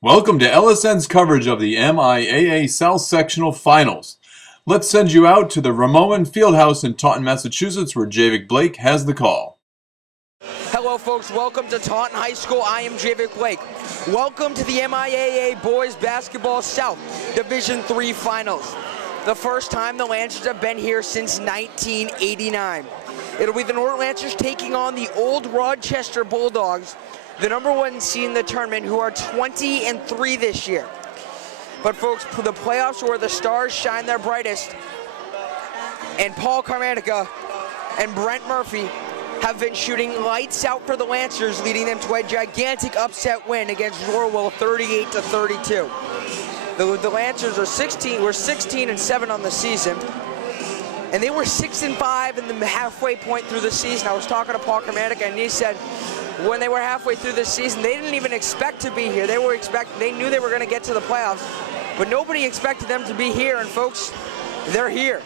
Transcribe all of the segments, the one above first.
Welcome to LSN's coverage of the MIAA South Sectional Finals. Let's send you out to the Ramoan Fieldhouse in Taunton, Massachusetts, where Javik Blake has the call. Hello folks, welcome to Taunton High School. I am Javik Blake. Welcome to the MIAA Boys Basketball South Division III Finals. The first time the Lancers have been here since 1989. It'll be the Norton Lancers taking on the old Rochester Bulldogs, the #1 seed in the tournament, who are 20-3 this year. But folks, the playoffs are where the stars shine their brightest, and Paul Carmanica and Brent Murphy have been shooting lights out for the Lancers, leading them to a gigantic upset win against Norwell, 38-32. The Lancers are 16-7 on the season, and they were 6-5 in the halfway point through the season. I was talking to Paul Carmanica, and he said when they were halfway through the season, they didn't even expect to be here. They knew they were going to get to the playoffs, but nobody expected them to be here, and folks, they're here.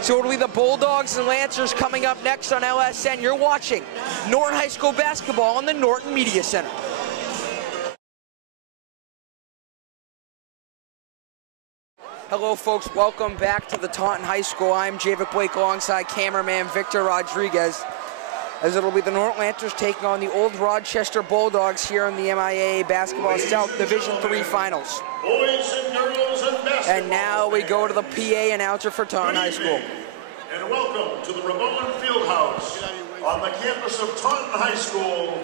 So it'll be the Bulldogs and Lancers coming up next on LSN. You're watching Norton High School basketball on the Norton Media Center. Hello folks, welcome back to the Taunton High School. I'm Javik Blake alongside cameraman Victor Rodriguez, as it'll be the Norton Lancers taking on the old Rochester Bulldogs here in the MIAA Basketball South Division III Finals. Boys and girls and basketball. And now we go to the PA announcer for Taunton High School. And welcome to the Ramoan Fieldhouse on the campus of Taunton High School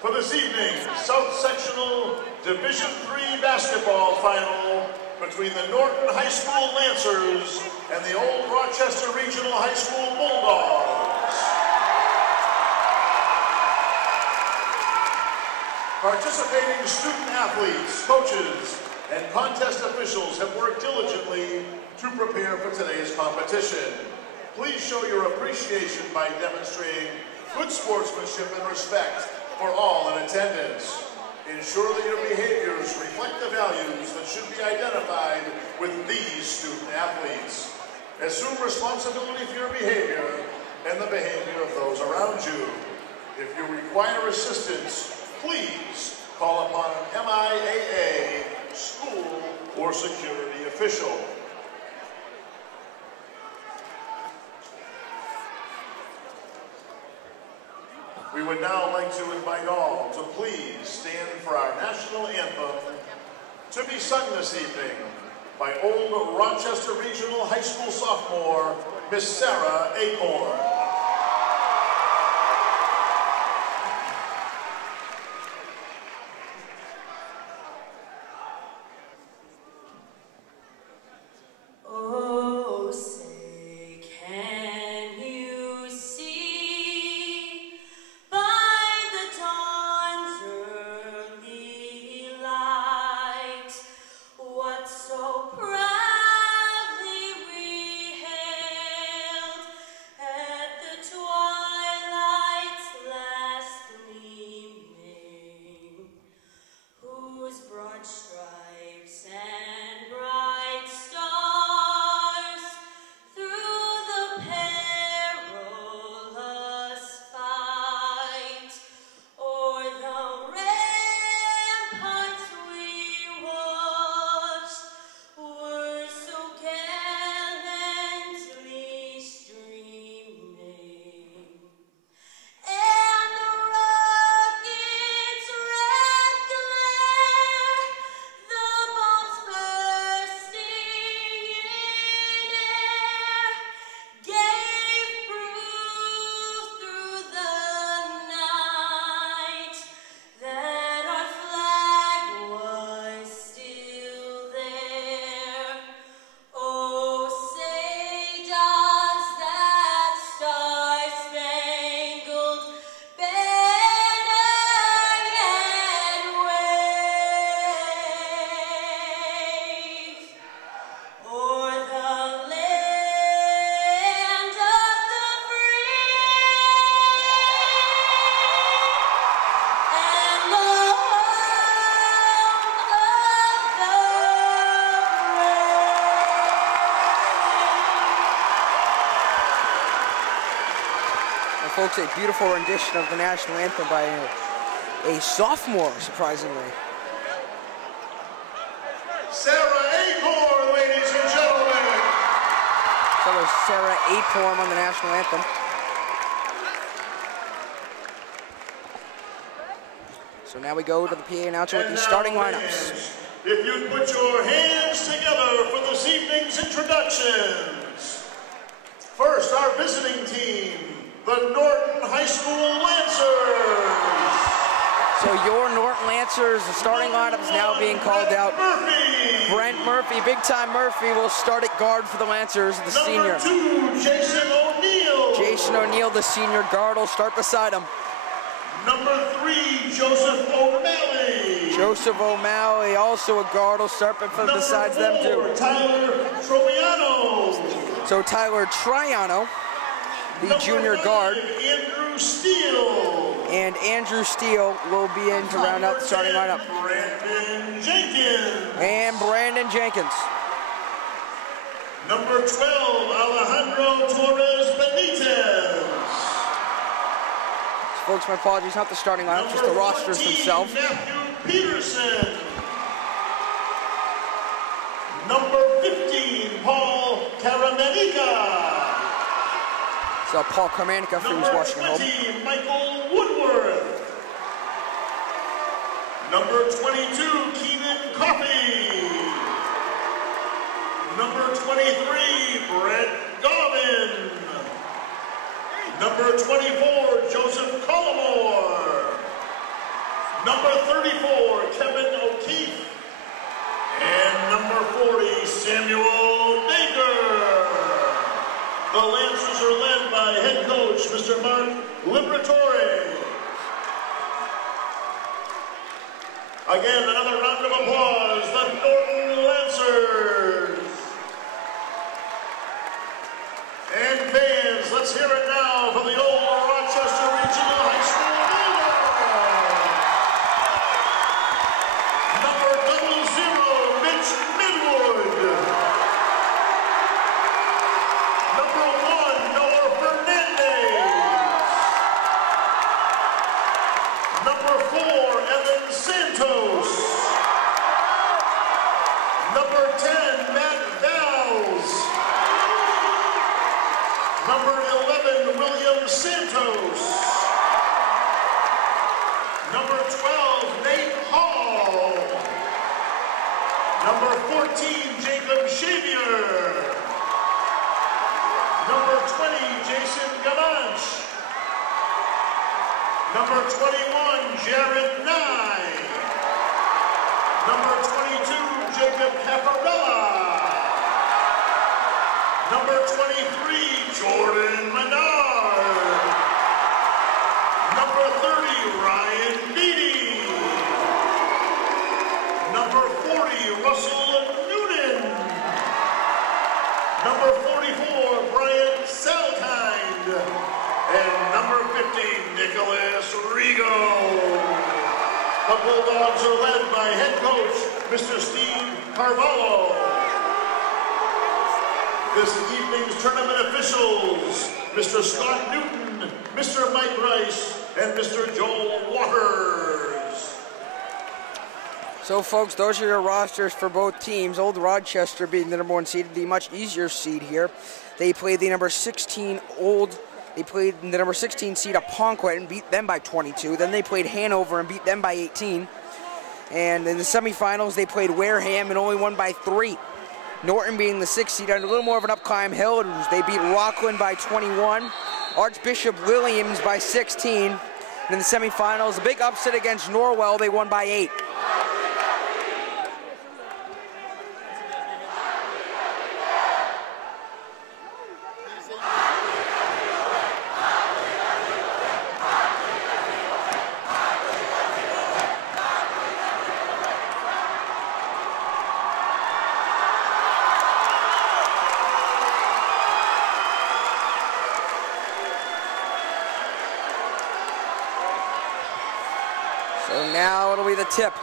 for this evening's South Sectional Division III Basketball Final between the Norton High School Lancers and the old Rochester Regional High School Bulldogs. Participating student athletes, coaches, and contest officials have worked diligently to prepare for today's competition. Please show your appreciation by demonstrating good sportsmanship and respect for all in attendance. Ensure that your behaviors reflect the values that should be identified with these student athletes. Assume responsibility for your behavior and the behavior of those around you. If you require assistance, please call upon an MIAA, school, or security official. We would now like to invite all to please stand for our national anthem, to be sung this evening by old Rochester Regional High School sophomore, Miss Sarah Acorn. Folks, a beautiful rendition of the national anthem by a sophomore, surprisingly. Sarah Aporm on the national anthem. So now we go to the PA announcer with the starting lineups. If you'd put your hands together for this evening's introductions. First, our visiting team, the Norton High School Lancers. So your Norton Lancers, the starting lineup is now being called out. Brent Murphy, big time Murphy, will start at guard for the Lancers, the senior. Number 2, Jason O'Neill. Jason O'Neill, the senior guard, will start beside him. Number 3, Joseph O'Malley. Joseph O'Malley, also a guard, will start besides them too. Tyler Troiano. So Tyler Triano, the junior guard. Andrew Steele. And Andrew Steele will be in to round out the starting lineup. Brandon Jenkins. And Brandon Jenkins. Number 12, Alejandro Torres Benitez. Folks, my apologies, not the starting lineup, just the rosters themselves. Matthew Peterson. Number 15, Paul Caramanica. So Paul Carmanica for who's watching at home. Number 20, Michael Woodworth. Number 22, Keenan Coffey. Number 23, Brett Garvin. Number 24, Joseph Collmore. Number 34, Kevin O'Keefe. And number 40, Samuel Baker. The Lancers are led by head coach, Mr. Mark Liberatore. Again, another round of applause, the Norton Lancers. And fans, let's hear it now for the old Rochester Regional High School Bulldogs. Number 00, Mitch Midwood. Number 1, Noah Fernandez. Number 4, Evan Santos. Number 10, Matt Valls. Number 11, William Santos. Number 12, Nate Hall. Number 14, Jacob Xavier. Number 20, Jason Gamanche. Number 21, Jared Nye. Number 22, Jacob Caparella. Number 23, Jordan Menard. Number 30, Ryan Beatty. Number 40, Russell Noonan. Number 44, Brian Salkind. And number 50, Nicholas Rigo. The Bulldogs are led by head coach, Mr. Steve Carvalho. This evening's tournament officials, Mr. Scott Newton, Mr. Mike Rice, and Mr. Joel Waters. So folks, those are your rosters for both teams. Old Rochester being the number 1 seed, the much easier seed here. They played the number 16 They played the number 16 seed Aponquet and beat them by 22. Then they played Hanover and beat them by 18. And in the semifinals, they played Wareham and only won by 3. Norton being the 6th seed on a little more of an up-climb hill. They beat Rockland by 21. Archbishop Williams by 16. And in the semifinals, a big upset against Norwell. They won by 8. So now it'll be the tip.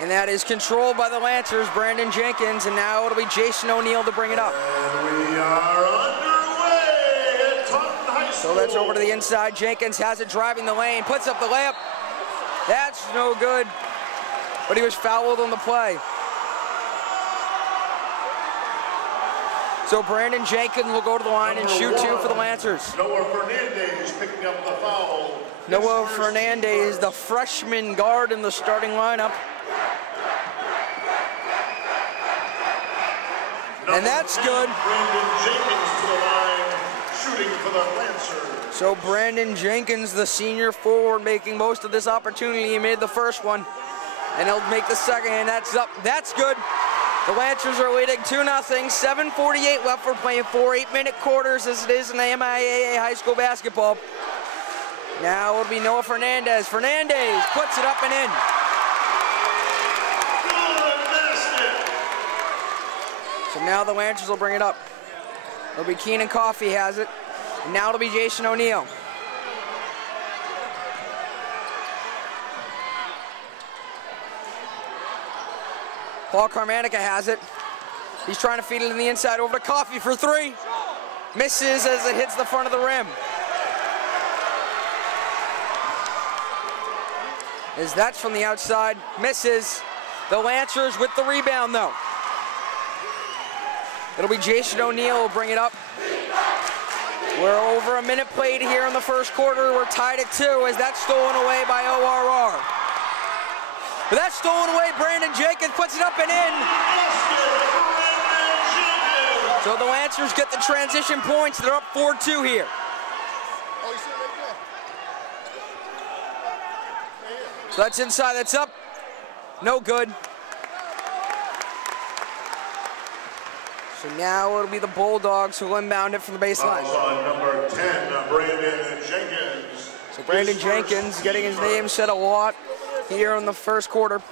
And that is controlled by the Lancers, Brandon Jenkins, and now it'll be Jason O'Neill to bring it up. And we are underway at Taunton High School. So that's over to the inside. Jenkins has it driving the lane, puts up the layup. That's no good, but he was fouled on the play. So Brandon Jenkins will go to the line and shoot 2 for the Lancers. Noah Fernandez picking up the foul. Noah Fernandez, the freshman guard in the starting lineup. And that's good. Brandon Jenkins to the line, shooting for the Lancers. So Brandon Jenkins, the senior forward, making most of this opportunity. He made the first one, and he'll make the second, and that's up. That's good. The Lancers are leading 2-0. 7:48 left for playing 4 8-minute quarters as it is in the MIAA high school basketball. Now it'll be Noah Fernandez. Fernandez puts it up and in. So now the Lancers will bring it up. It'll be Keenan Coffey has it. And now it'll be Jason O'Neill. Paul Carmanica has it. He's trying to feed it in the inside over to Coffey for 3. Misses as it hits the front of the rim. As that's from the outside. Misses. The Lancers with the rebound though. It'll be Jason O'Neill will bring it up. We're over a minute played here in the first quarter. We're tied at 2 as that's stolen away by ORR. But that's stolen away. Brandon Jenkins puts it up and in. So the Lancers get the transition points. They're up 4-2 here. So that's inside. That's up. No good. So now it'll be the Bulldogs who inbound it from the baseline. Number 10, Brandon Jenkins. So Brandon Jenkins getting his name said a lot here in the first quarter.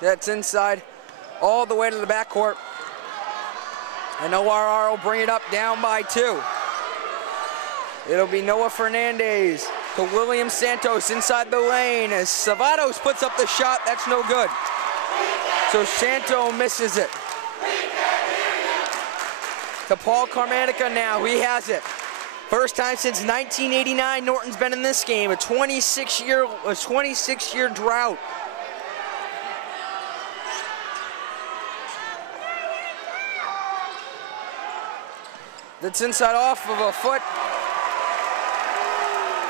That's inside all the way to the backcourt. And ORR will bring it up down by 2. It'll be Noah Fernandez to William Santos inside the lane as Savatos puts up the shot. That's no good. So Santo misses it. To Paul Carmanica now. He has it. First time since 1989 Norton's been in this game. A 26-year drought. That's inside off of a foot.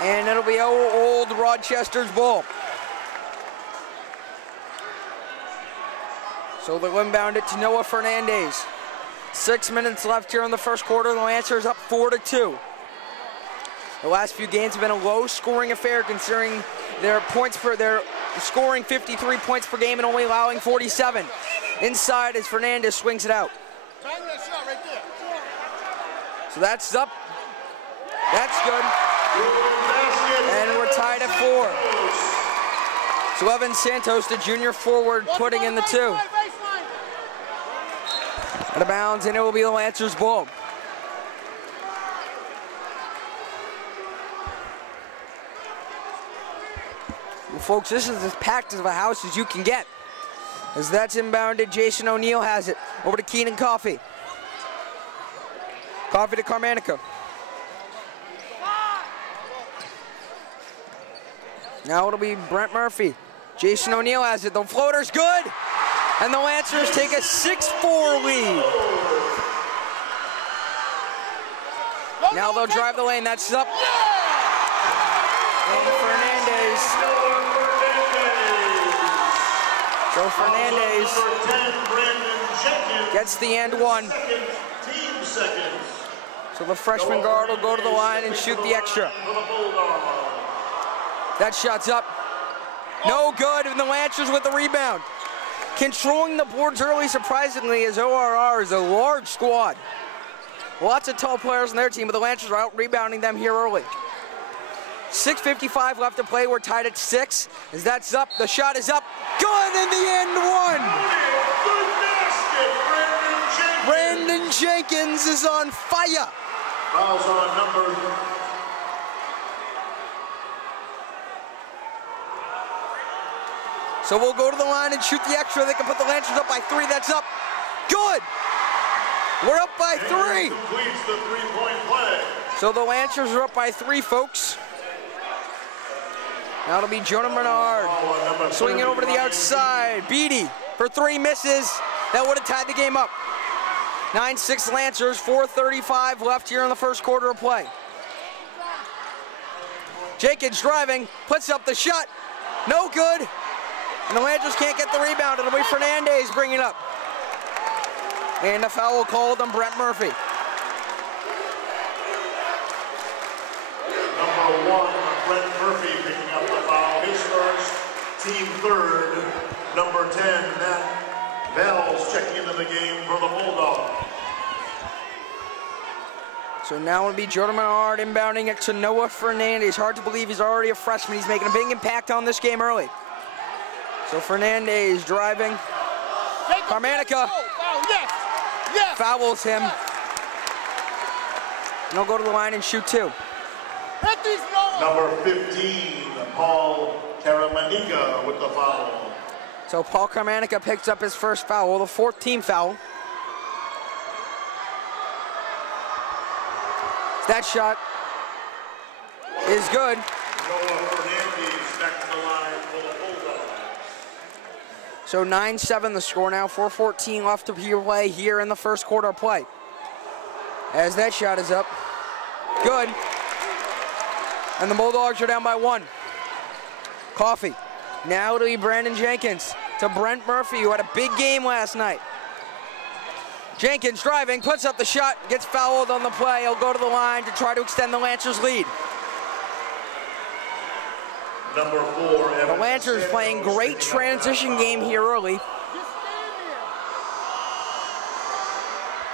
And it'll be old Rochester's ball. So they'll inbound it to Noah Fernandez. 6 minutes left here in the first quarter. The Lancers up 4-2. The last few games have been a low-scoring affair, considering their scoring 53 points per game and only allowing 47. Inside as Fernandez swings it out. So that's up. That's good. And we're tied at 4. So Evan Santos, the junior forward, putting in the 2. Out of bounds, and it will be the Lancers' ball. Well, folks, this is as packed of a house as you can get. As that's inbounded, Jason O'Neill has it. Over to Keenan Coffey. Coffey to Carmanica. Now it'll be Brent Murphy. Jason O'Neill has it. The floater's good. And the Lancers take a 6-4 lead. Now they'll drive the lane. That's up. And Fernandez. So Fernandez gets the and 1. So the freshman guard will go to the line and shoot the extra. That shot's up. No good, and the Lancers with the rebound. Controlling the boards early, surprisingly, as ORR is a large squad. Lots of tall players on their team, but the Lancers are out rebounding them here early. 6:55 left to play. We're tied at 6. As that's up, the shot is up. Good in the end 1. Brandon Jenkins is on fire. Fouls on number. So we'll go to the line and shoot the extra. They can put the Lancers up by 3. That's up. Good. We're up by 3. Completes the three-point play. So the Lancers are up by 3, folks. Now it'll be Jonah Bernard swinging over to the outside. Beatty for 3 misses. That would have tied the game up. 9-6 Lancers, 4:35 left here in the first quarter of play. Jenkins driving, puts up the shot, no good. And the Lancers can't get the rebound. It'll be Fernandez bringing it up. And a foul called on Brent Murphy. Number 1, Brent Murphy picking up the foul. His first, team third. Number 10, Matt Bell's checking into the game for the Bulldogs. So now it'll be Jordan Menard inbounding it to Noah Fernandez. Hard to believe he's already a freshman. He's making a big impact on this game early. So Fernandez driving. Carmanica fouls him. And he'll go to the line and shoot 2. Number 15, Paul Caramanica with the foul. So Paul Carmanica picks up his first foul, the 4th team foul. That shot is good. Noah Fernandez back to the line for the Bulldogs. So 9-7 the score now, 4:14 left to play here in the first quarter of play. As that shot is up, good. And the Bulldogs are down by 1. Coffee. Now it'll be Brandon Jenkins to Brent Murphy, who had a big game last night. Jenkins driving, puts up the shot, gets fouled on the play. He'll go to the line to try to extend the Lancers' lead. Number 4, the Lancers playing great transition game here early.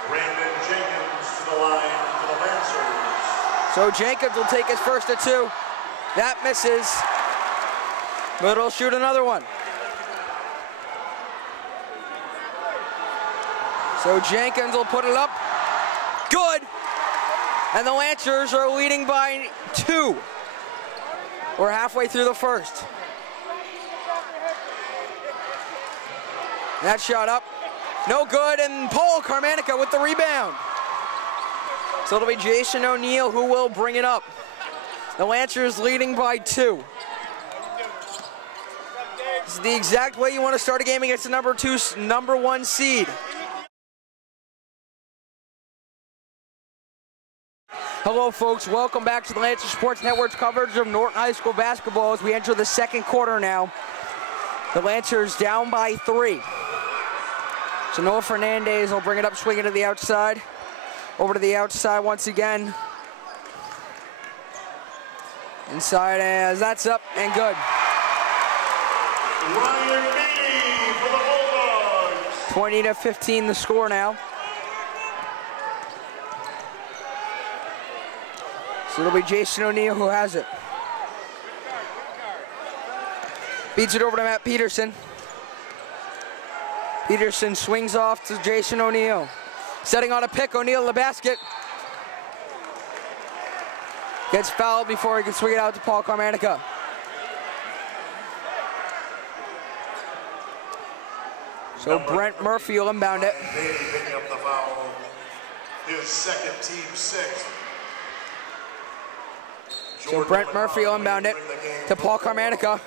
Brandon Jenkins to the line for the Lancers. So Jenkins will take his first of 2. That misses, but he'll shoot another one. So Jenkins will put it up. Good. And the Lancers are leading by 2. We're halfway through the first. That shot up. No good, and Paul Carmanica with the rebound. So it'll be Jason O'Neill who will bring it up. The Lancers leading by 2. This is the exact way you want to start a game against the number 1 seed. Hello folks, welcome back to the Lancer Sports Network's coverage of Norton High School basketball as we enter the second quarter now. The Lancers down by 3. So Noah Fernandez will bring it up, swing it to the outside. Over to the outside once again. Inside as that's up and good. Ryan Beatty for the Bulldogs. 20-15 the score now. So it'll be Jason O'Neill who has it. Beats it over to Matt Peterson. Peterson swings off to Jason O'Neill. Setting on a pick, O'Neill in the basket. Gets fouled before he can swing it out to Paul Carmanica. So Brent Murphy will inbound it. Beatty picking up the foul. His second, team 6. So Brent Murphy will inbound it to Paul Carmanica.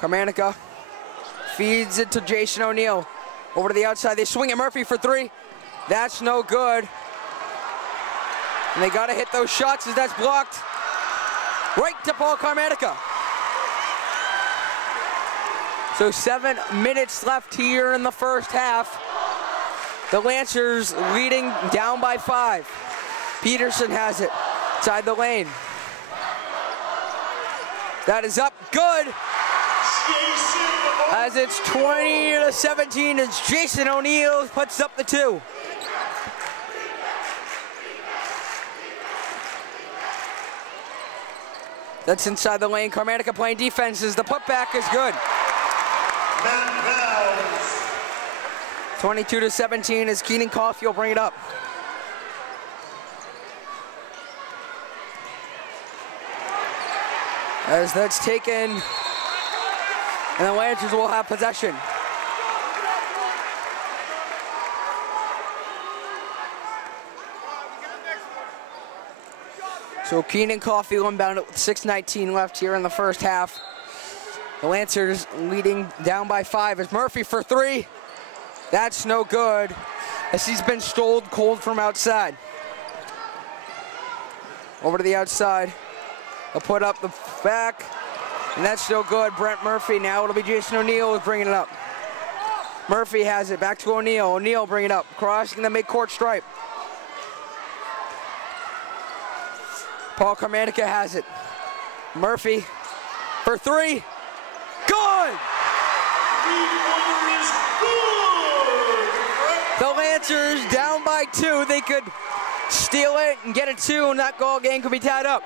Carmanica feeds it to Jason O'Neill. Over to the outside, they swing at Murphy for 3. That's no good. And they gotta hit those shots as that's blocked. Right to Paul Carmanica. So 7 minutes left here in the first half. The Lancers leading down by 5. Peterson has it. Inside the lane. That is up, good. As it's 20-17, it's Jason O'Neill puts up the 2. That's inside the lane. Carmanica playing defense as the putback is good. 22-17 as Keenan Coffey will bring it up. As that's taken, and the Lancers will have possession. So Keenan Coffey will inbound it with 6:19 left here in the first half. The Lancers leading down by 5 as Murphy for 3. That's no good. as he's been stole cold from outside. Over to the outside. They'll put up the back, and that's still good. Brent Murphy now. It'll be Jason O'Neill who's bringing it up. Murphy has it. Back to O'Neill. O'Neill bring it up. Crossing the midcourt stripe. Paul Carmanica has it. Murphy for three. Good! The Lancers down by 2. They could steal it and get a 2, and that goal game could be tied up.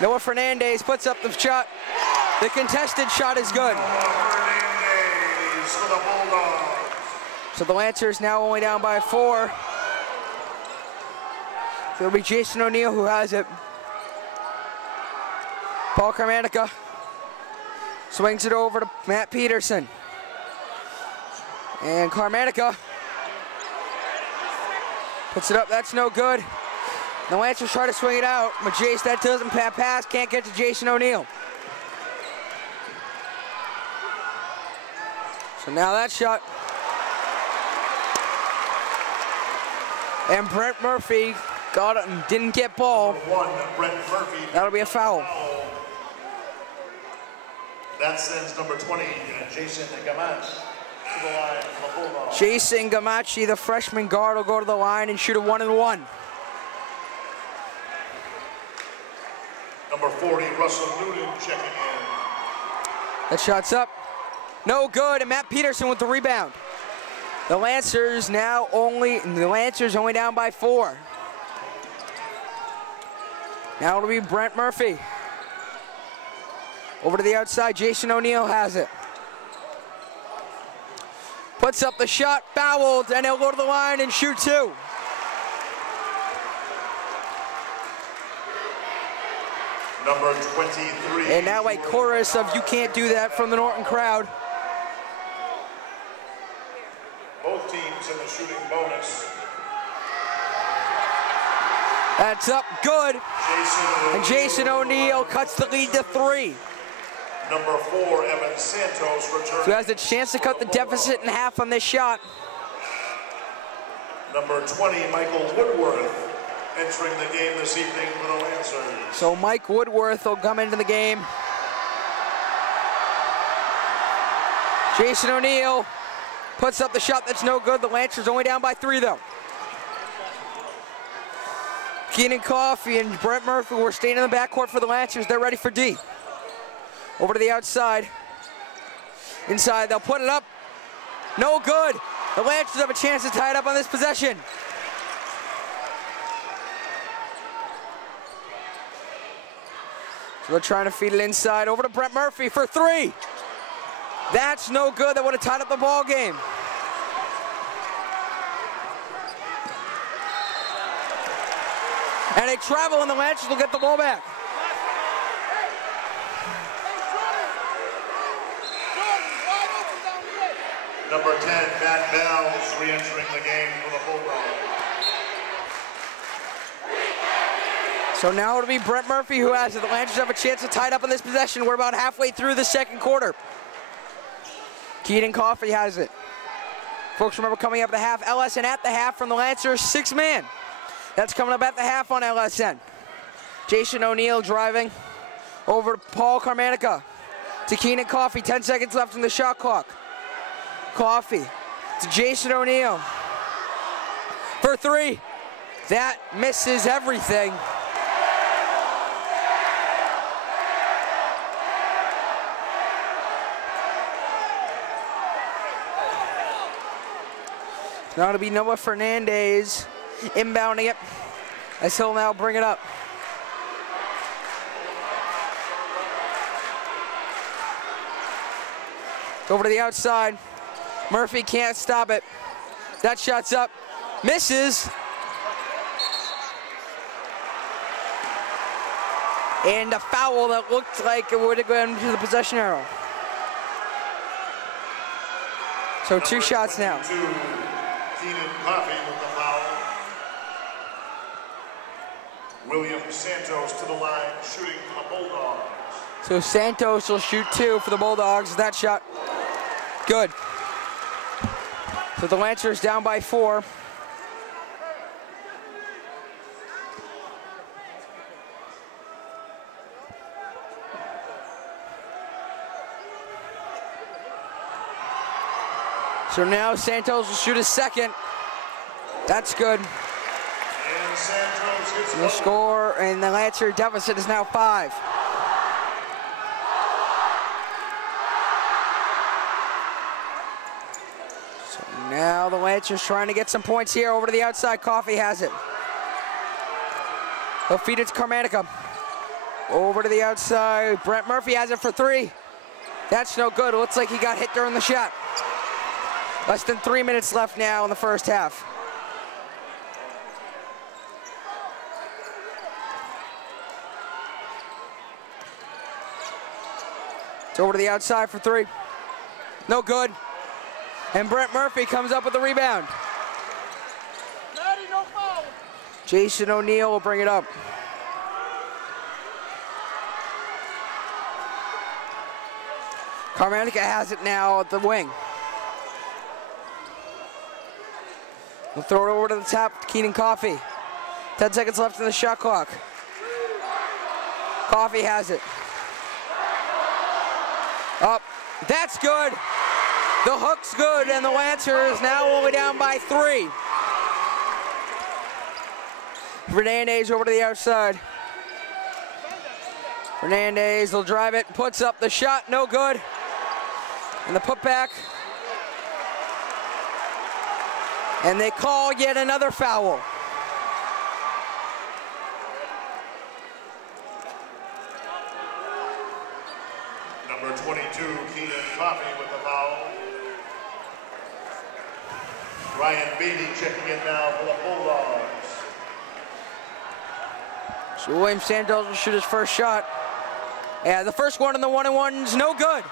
Noah Fernandez puts up the shot. The contested shot is good. Fernandez for the Bulldogs. So the Lancers now only down by 4. So it'll be Jason O'Neill who has it. Paul Carmanica swings it over to Matt Peterson. And Carmanica puts it up. That's no good. The Lancers try to swing it out, but Jace, that doesn't pass, can't get to Jason O'Neill. So now that shot. And Brent Murphy got it and didn't get ball. Brent Murphy. That'll be a foul. That sends number 20, Jason Gamache, to the line for the Bulldogs. Jason Gamache, the freshman guard, will go to the line and shoot a 1-and-1. Number 40, Russell Newton checking in. That shot's up. No good, and Matt Peterson with the rebound. The Lancers only down by 4. Now it'll be Brent Murphy. Over to the outside, Jason O'Neill has it. Puts up the shot, fouled, and he'll go to the line and shoot 2. Number 23. And now a chorus of "You Can't Do That" from the Norton crowd. Both teams in the shooting bonus. That's up, good. And Jason O'Neill cuts the lead to 3. Number 4, Evan Santos returns. So has a chance to cut the deficit in half on this shot. Number 20, Michael Woodworth, entering the game this evening for the Lancers. So Mike Woodworth will come into the game. Jason O'Neill puts up the shot that's no good. The Lancers only down by 3 though. Keenan Coffey and Brent Murphy were staying in the backcourt for the Lancers. They're ready for D. Over to the outside. Inside, they'll put it up. No good. The Lancers have a chance to tie it up on this possession. So they're trying to feed it inside. Over to Brent Murphy for 3. That's no good. That would have tied up the ball game. And they travel, and the Lancers will get the ball back. Number 10, Matt Bell's re-entering the game for the Bulldogs. So now it'll be Brent Murphy who has it. The Lancers have a chance to tie it up in this possession. We're about halfway through the second quarter. Keaton Coffey has it. Folks, remember coming up at the half, LSN at the half from the Lancers, 6-man. That's coming up at the half on LSN. Jason O'Neill driving over to Paul Carmanica. To Keenan Coffey, 10 seconds left in the shot clock. Coffey to Jason O'Neill for 3. That misses everything. Now it'll be Noah Fernandez inbounding it as he'll now bring it up. Over to the outside. Murphy can't stop it. That shot's up. Misses. And a foul that looked like it would have gone to the possession arrow. So 2 shots now. Keenan Coffey with the foul. William Santos to the line, shooting for the Bulldogs. So Santos will shoot 2 for the Bulldogs. That shot, good. So the Lancers down by 4. So now Santos will shoot a second. That's good. And Santos hits The score, and the Lancer deficit is now 5. So now the Lancers trying to get some points here. Over to the outside, Coffee has it. He'll feed it to Carmanica. Over to the outside, Brent Murphy has it for 3. That's no good. It looks like he got hit during the shot. Less than 3 minutes left now in the first half. It's over to the outside for 3. No good. And Brent Murphy comes up with the rebound. Jason O'Neill will bring it up. Carmanica has it now at the wing. We'll throw it over to the top, Keenan Coffee. 10 seconds left in the shot clock. Coffee has it. Up. That's good. The hook's good, and the Lancers now only down by 3. Fernandez over to the outside. Fernandez will drive it, puts up the shot, no good. And the putback. And they call yet another foul. Number 22, Keenan Coffee with the foul. Ryan Beatty checking in now for the Bulldogs. So William Santos will shoot his first shot. Yeah, the first one in the 1-and-1's no good.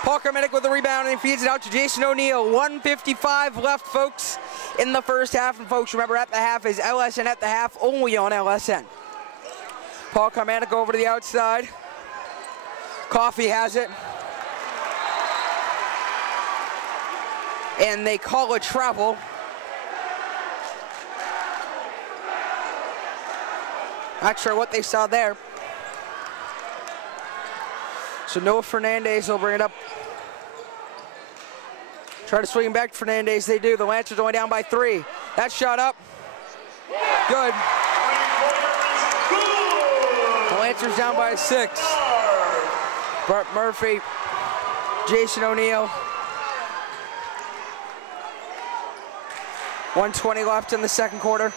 Paul Carmanica with the rebound, and he feeds it out to Jason O'Neill. 1:55 left, folks, in the first half. And folks, remember, at the half is LSN at the half, only on LSN. Paul Carmanica over to the outside. Coffee has it. And they call a travel. Not sure what they saw there. So Noah Fernandez will bring it up. Try to swing back to Fernandez. They do. The Lancers only down by 3. That shot up. Good. The Lancers down by 6. Bart Murphy, Jason O'Neill. 1:20 left in the second quarter.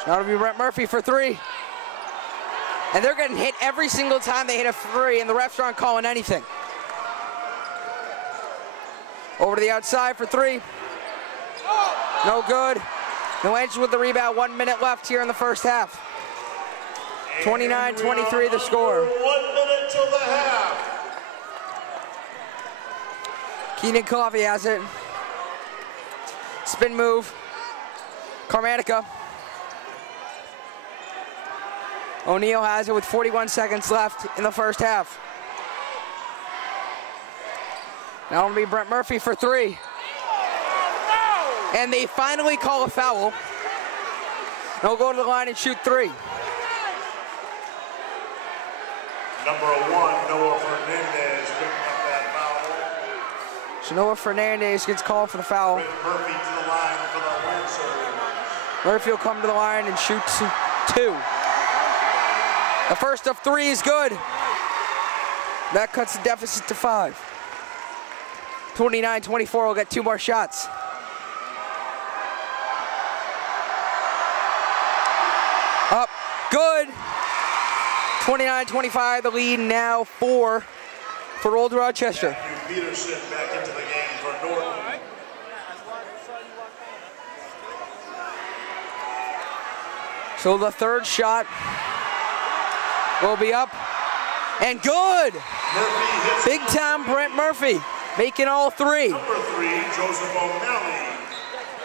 So now it'll be Brent Murphy for 3. And they're getting hit every single time they hit a 3, and the refs aren't calling anything. Over to the outside for 3. No good. The Lancers with the rebound. 1 minute left here in the first half. 29-23 the score. 1 minute till the half. Keenan Coffee has it. Spin move. Carmanica. O'Neill has it with 41 seconds left in the first half. Now it'll be Brent Murphy for 3. And they finally call a foul. They'll go to the line and shoot 3. Number 1, Noah Fernandez picking up that foul. So Noah Fernandez gets called for the foul. Brent Murphy to the line for the Lancers. Murphy will come to the line and shoot 2. The first of 3 is good. That cuts the deficit to 5. 29-24 will get 2 more shots. Up, good. 29-25, the lead now 4 for Old Rochester. Peterson back into the game for Norton. So the third shot will be up and good. Big time Brent Murphy making all 3. Number 3, Joseph O'Malley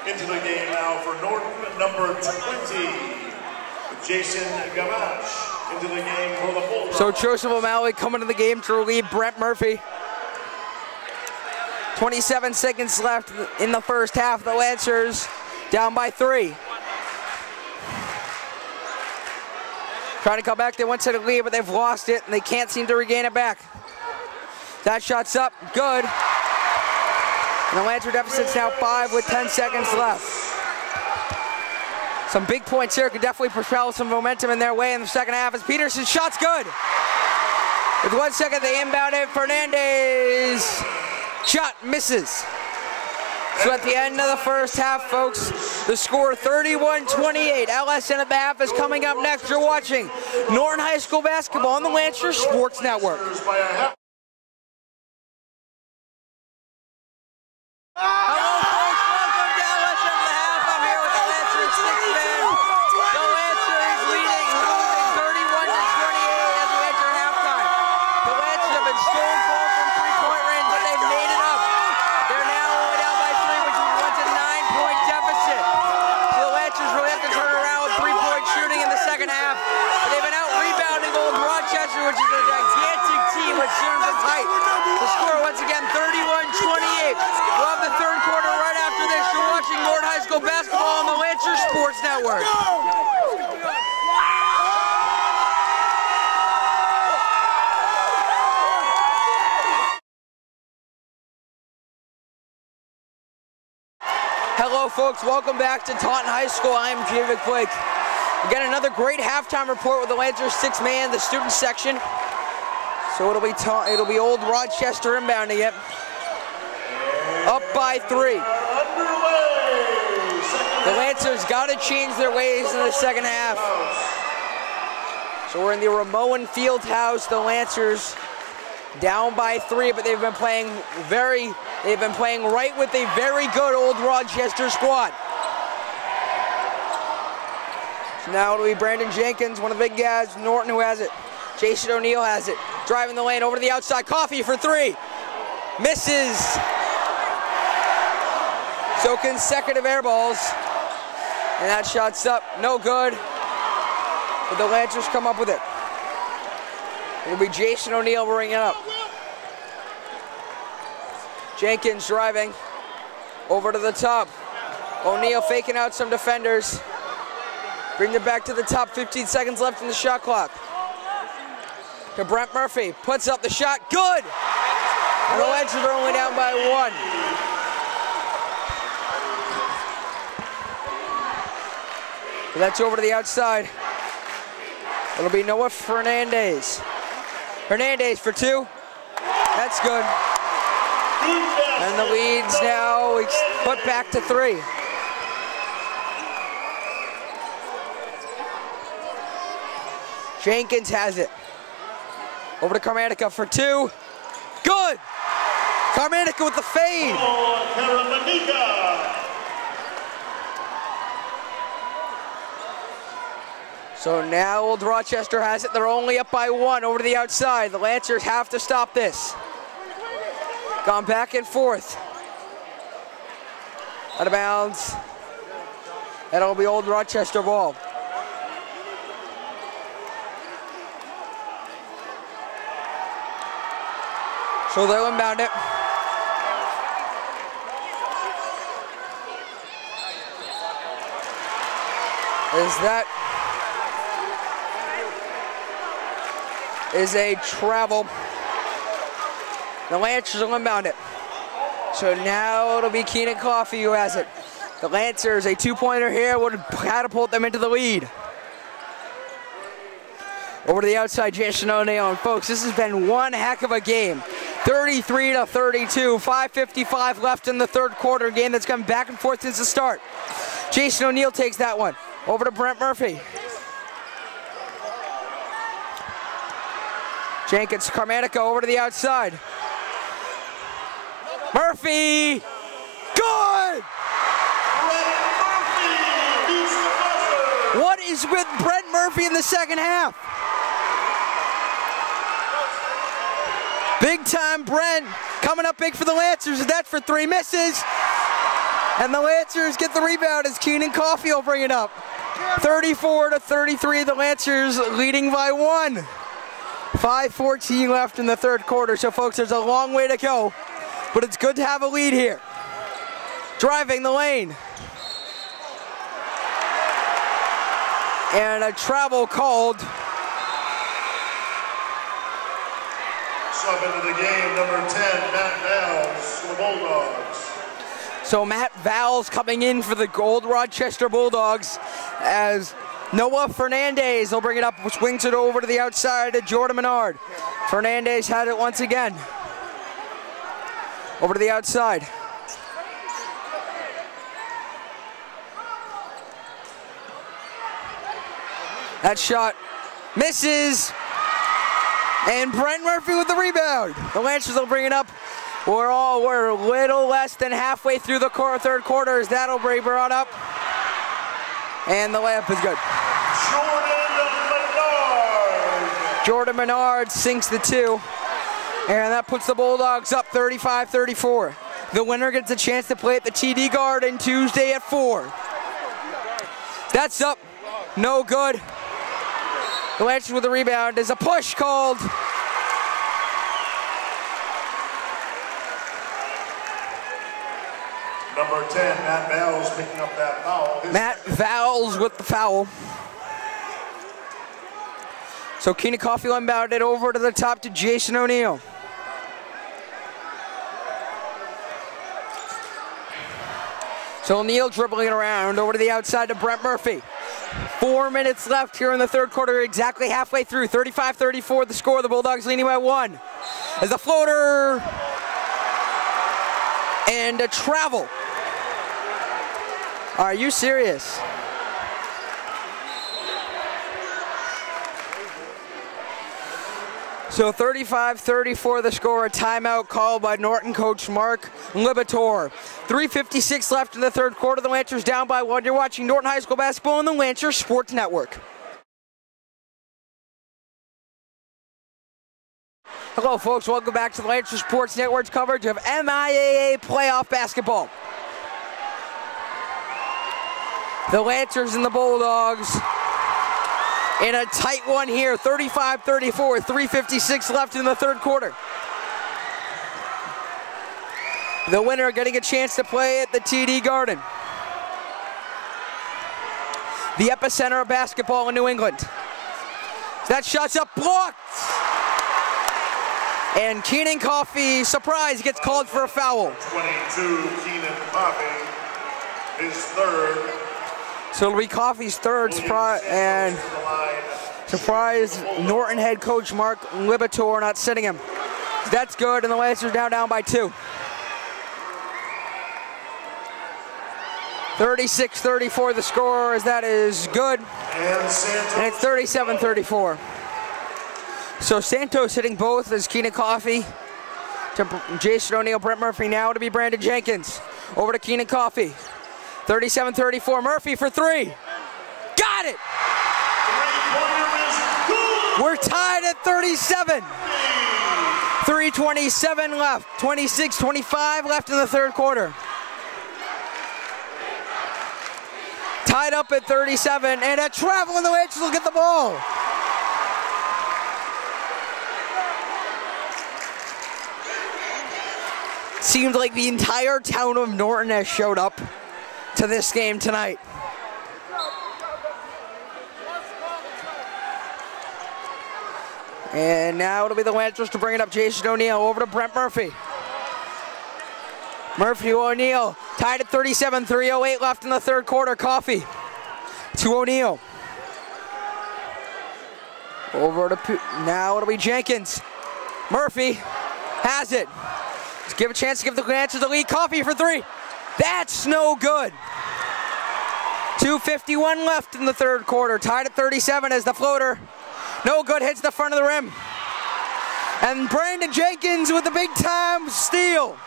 into the game now for Norton. Number 20, Jason Gamache into the game for the Bulldogs. So Joseph O'Malley coming to the game to relieve Brent Murphy. 27 seconds left in the first half. The Lancers down by 3. Trying to come back, they went to the lead, but they've lost it, and they can't seem to regain it back. That shot's up, good. And the Lancer deficit's now 5 with 10 seconds left. Some big points here could definitely propel some momentum in their way in the second half as Peterson's shot's good. With 1 second, they inbound it. Fernandez. Shot misses. So at the end of the first half, folks, the score 31-28. LSN at the half is coming up next. You're watching Norton High School basketball on the Lancer Sports Network. Which is a gigantic team with serves of height. The score once again 31-28. We'll have the third quarter right after this. You're watching Norton High School basketball on the Lancer Sports Network. Hello folks, welcome back to Taunton High School. I am David Blake. Again, another great halftime report with the Lancers 6-man, the student section. So it'll be old Rochester inbounding it. Up by 3. The Lancers got to change their ways in the second half. So we're in the Ramoan Fieldhouse. The Lancers down by 3, but they've been playing right with a very good old Rochester squad. Now it'll be Brandon Jenkins, one of the big guys. Norton who has it. Jason O'Neill has it. Driving the lane over to the outside. Coffee for 3. Misses. So consecutive air balls. And that shot's up. No good. But the Lancers come up with it. It'll be Jason O'Neill bringing it up. Jenkins driving. Over to the top. O'Neill faking out some defenders. Brings it back to the top, 15 seconds left in the shot clock. To Brent Murphy, puts up the shot, good! And the Lancers are only down by 1. So that's over to the outside. It'll be Noah Fernandez. Fernandez for 2. That's good. And the lead's now put back to 3. Jenkins has it. Over to Carmanica for 2. Good! Carmanica with the fade. So now old Rochester has it. They're only up by 1 over to the outside. The Lancers have to stop this. Gone back and forth. Out of bounds. That'll be old Rochester ball. So they'll inbound it. That is a travel. The Lancers will inbound it. So now it'll be Keenan Coffey who has it. The Lancers, a 2-pointer here would catapult them into the lead. Over to the outside, Jason O'Neill. And folks, this has been one heck of a game. 33-32, 5:55 left in the third quarter. A game that's come back and forth since the start. Jason O'Neill takes that one. Over to Brent Murphy. Jenkins, Carmanica over to the outside. Murphy, good! What is with Brent Murphy in the second half? Big time Brent, coming up big for the Lancers, and that's for 3 misses. And the Lancers get the rebound as Keenan Coffey will bring it up. 34-33, the Lancers leading by 1. 5:14 left in the third quarter, so folks, there's a long way to go but it's good to have a lead here. Driving the lane. And a travel called. Sub into the game, number 10, Matt Valls for the Bulldogs. So Matt Valls coming in for the Gold Rochester Bulldogs as Noah Fernandez will bring it up, swings it over to the outside to Jordan Menard. Fernandez had it once again. Over to the outside. That shot misses. And Brent Murphy with the rebound. The Lancers will bring it up. We're a little less than halfway through the third quarter as that'll be brought up. And the layup is good. Jordan Menard sinks the 2. And that puts the Bulldogs up 35-34. The winner gets a chance to play at the TD Garden Tuesday at 4. That's up. No good. The Lancers with the rebound. There's a push called. Number 10, Matt Valls picking up that foul. Matt Valls with the foul. So Keenan Coffey inbounded it over to the top to Jason O'Neill. So O'Neill dribbling it around over to the outside to Brent Murphy. 4 minutes left here in the third quarter, exactly halfway through. 35-34 the score. The Bulldogs leading by 1. As the floater and a travel. Are you serious? So 35-34 the score, a timeout called by Norton coach Mark Libator. 3:56 left in the third quarter, the Lancers down by 1. You're watching Norton High School basketball on the Lancers Sports Network. Hello folks, welcome back to the Lancers Sports Network's coverage of MIAA playoff basketball. The Lancers and the Bulldogs in a tight one here, 35-34, 3:56 left in the third quarter. The winner getting a chance to play at the TD Garden, the epicenter of basketball in New England. That shot's up, blocked. And Keenan Coffey, surprise, gets called for a foul. 22, Keenan Coffey, his third. So it'll be Coffey's third, and surprise, Norton head coach Mark Libator not sitting him. That's good, and the Lancers down by 2. 36-34 the score, as that is good. And it's 37-34. So Santos hitting both as Keenan Coffey to Jason O'Neill, Brent Murphy now to be Brandon Jenkins. Over to Keenan Coffey. 37-34, Murphy for 3. Got it! We're tied at 37. 3:27 left, 26-25 left in the third quarter. Tied up at 37, and a travel in the Lancers will get the ball. Seems like the entire town of Norton has showed up to this game tonight. And now it'll be the Lancers to bring it up. Jason O'Neill over to Brent Murphy. Murphy to O'Neill, tied at 37, 3:08 left in the third quarter. Coffey to O'Neill. Over to, now it'll be Jenkins. Murphy has it. Let's give a chance to give the Lancers the lead. Coffey for 3. That's no good. 2:51 left in the third quarter. Tied at 37 as the floater. No good, hits the front of the rim. And Brandon Jenkins with the big time steal.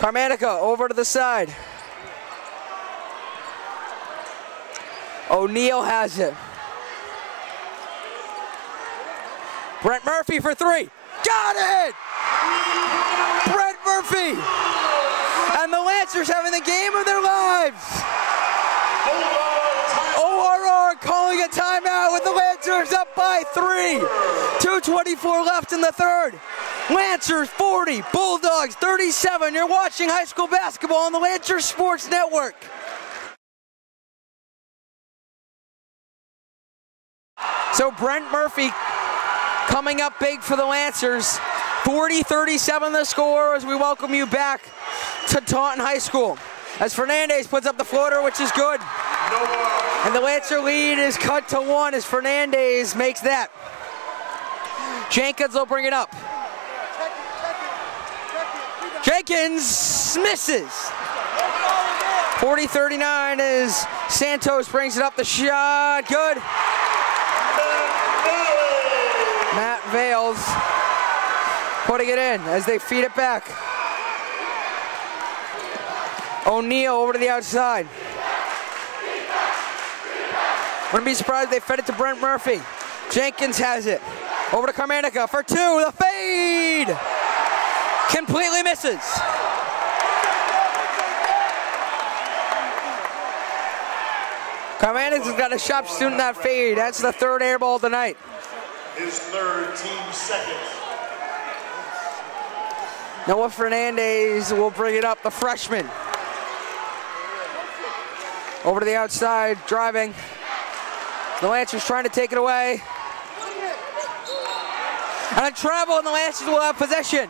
Carmanica over to the side. O'Neill has it. Brent Murphy for 3. Got it! Brent Murphy! And the Lancers having the game of their lives. ORR calling a timeout with the Lancers up by 3. 2:24 left in the third. Lancers 40, Bulldogs 37. You're watching high school basketball on the Lancers Sports Network. So Brent Murphy coming up big for the Lancers. 40-37 the score as we welcome you back to Taunton High School. As Fernandez puts up the floater, which is good. And the Lancer lead is cut to 1 as Fernandez makes that. Jenkins will bring it up. Jenkins misses. 40-39 as Santos brings it up. The shot, good. Matt Vales putting it in as they feed it back. O'Neal over to the outside. Wouldn't be surprised if they fed it to Brent Murphy. Jenkins has it. Over to Carmanica for 2, the fade! Completely misses. Carmanica's got a sharp student that fade. That's the 3rd air ball tonight. His 3rd, team 2nd. Noah Fernandez will bring it up, the freshman. Over to the outside, driving. The Lancers trying to take it away. And a travel, and the Lancers will have possession.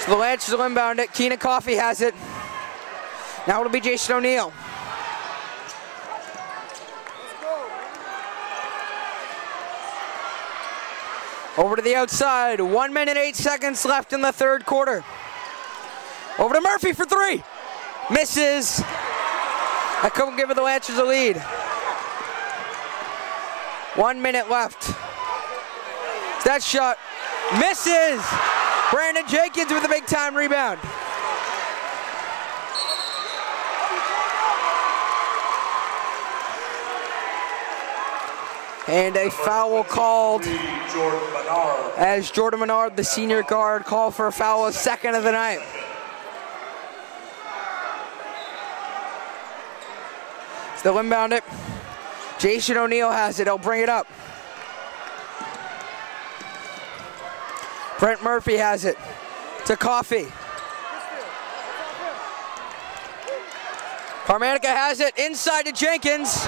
So the Lancers will inbound it. Keenan Coffey has it. Now it'll be Jason O'Neal. Over to the outside. 1 minute, 8 seconds left in the 3rd quarter. Over to Murphy for 3. Misses. I couldn't give the Lancers a lead. 1 minute left. That shot misses. Brandon Jenkins with a big time rebound. And a foul called as Jordan Menard, the senior guard, called for a foul, 2nd of the night. They'll inbound it. Jason O'Neal has it. He'll bring it up. Brent Murphy has it to Coffey. Carmanica has it inside to Jenkins.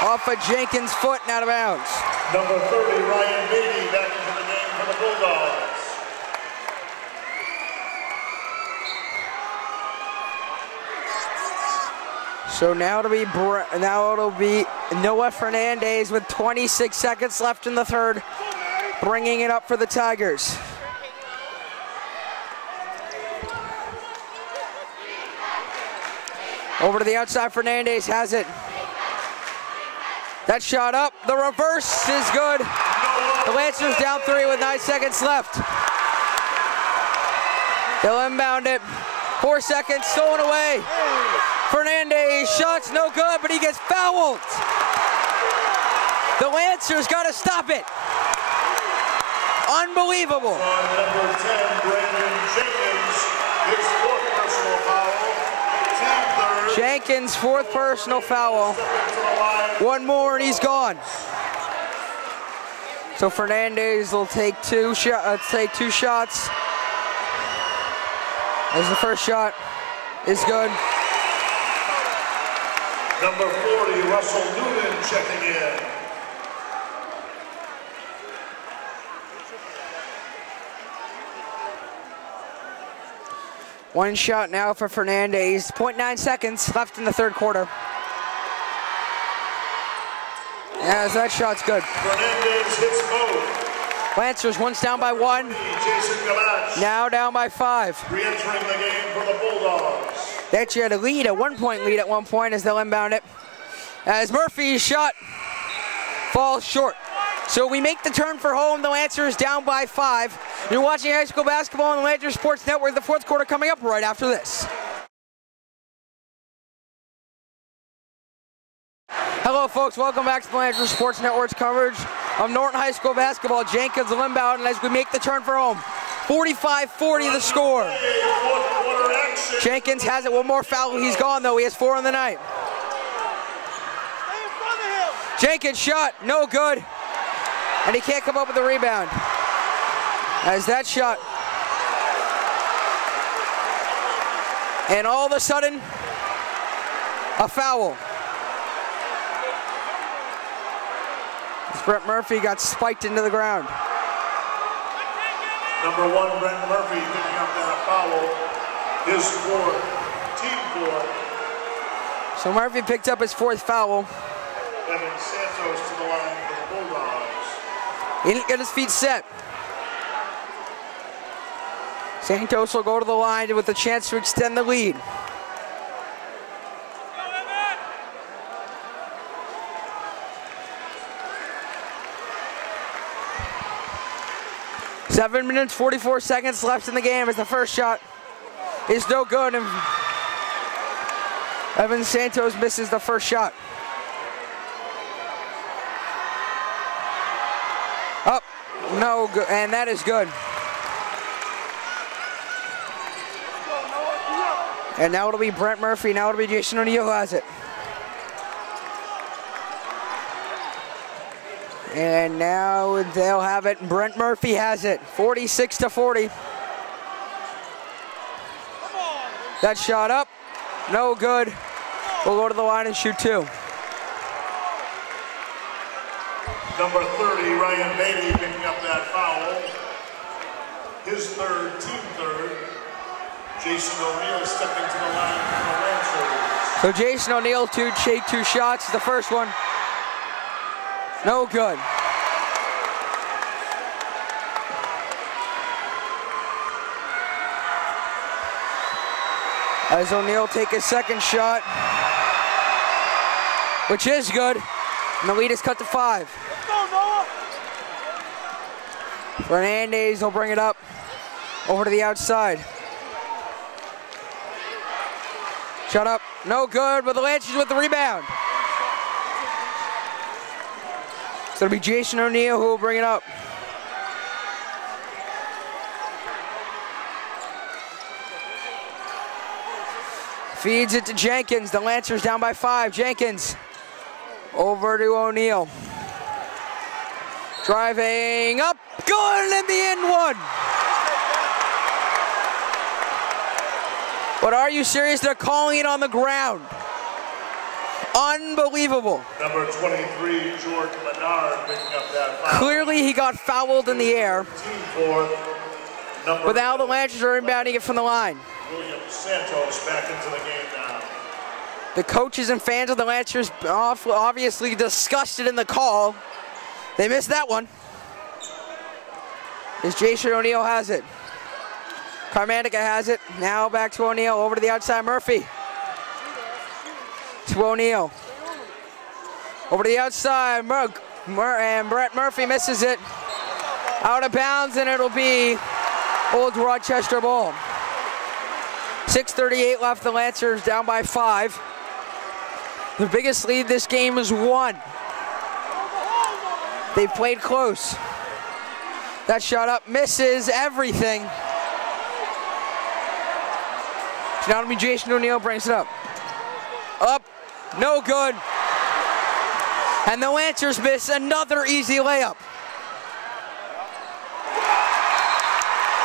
Off of Jenkins' foot and out of bounds. Number 30, Ryan Beatty, back into the game for the Bulldogs. So now it'll be Noah Fernandez with 26 seconds left in the 3rd, bringing it up for the Tigers. Over to the outside, Fernandez has it. That shot up, the reverse is good. The Lancers down 3 with 9 seconds left. They'll inbound it. 4 seconds, stolen away. Fernandez, shot's no good, but he gets fouled. The Lancers got to stop it. Unbelievable. On number 10, Brandon Jenkins, his 4th personal foul. Team 3rd. Jenkins, 4th personal foul. 1 more and he's gone. So Fernandez will take 2 shots. As the first shot is good. Number 40, Russell Newman checking in. One shot now for Fernandez. 0.9 seconds left in the 3rd quarter. As that shot's good. Fernandez hits both. Lancers once down by 1. Jason Galash. Now down by 5. Re-entering the game for the Bulldogs. They actually had a 1-point lead at one point as they'll inbound it. As Murphy's shot falls short. So we make the turn for home. The Lancers down by 5. You're watching high school basketball on the Lancers Sports Network. The 4th quarter coming up right after this. Hello, folks. Welcome back to the Lancers Sports Network's coverage of Norton High School basketball. Jenkins will inbound, and as we make the turn for home, 45-40 the score. Jenkins has it. One more foul. He's gone, though. He has 4 on the night. Jenkins shot, no good. And he can't come up with a rebound. As that shot. And all of a sudden, a foul. Brent Murphy got spiked into the ground. Number 1, Brent Murphy picking up that foul. His 4th, team 4. So Murphy picked up his 4th foul. Evan Santos to the line for the Bulldogs. He didn't get his feet set. Santos will go to the line with a chance to extend the lead. Seven minutes, 44 seconds left in the game as the first shot is no good, and Evan Santos misses the first shot. Up, no good, and that is good. And now it'll be Brent Murphy, now it'll be Jason O'Neill who has it. And now they'll have it. Brent Murphy has it. 46-40. That shot up. No good. We'll go to the line and shoot 2. Number 30, Ryan Beatty picking up that foul. His 3rd, team 3rd. Jason O'Neill stepping to the line for the Lancers. So Jason O'Neill take 2 shots. The first one. No good. As O'Neill take his second shot, which is good, and the lead is cut to 5. Fernandez will bring it up over to the outside. Shot up, no good, but the Lancers with the rebound. So it'll be Jason O'Neill who will bring it up. Feeds it to Jenkins. The Lancers down by 5. Jenkins over to O'Neill. Driving up, good in the end one. But are you serious? They're calling it on the ground. Unbelievable. Number 23, George Menard picking up that foul. Clearly he got fouled in the air. Team 4, But now the Lancers are inbounding it from the line. William Santos back into the game now. The coaches and fans of the Lancers obviously disgusted in the call. They missed that one. As Jason O'Neill has it. Carmantica has it. Now back to O'Neill. Over to the outside. Murphy. To O'Neill. Over to the outside. And Brent Murphy misses it. Out of bounds, and it'll be Old Rochester ball. 6:38 left. The Lancers down by 5. The biggest lead this game is 1. They've played close. That shot up misses everything. So now to be Jason O'Neill brings it up. Up, no good. And the Lancers miss another easy layup.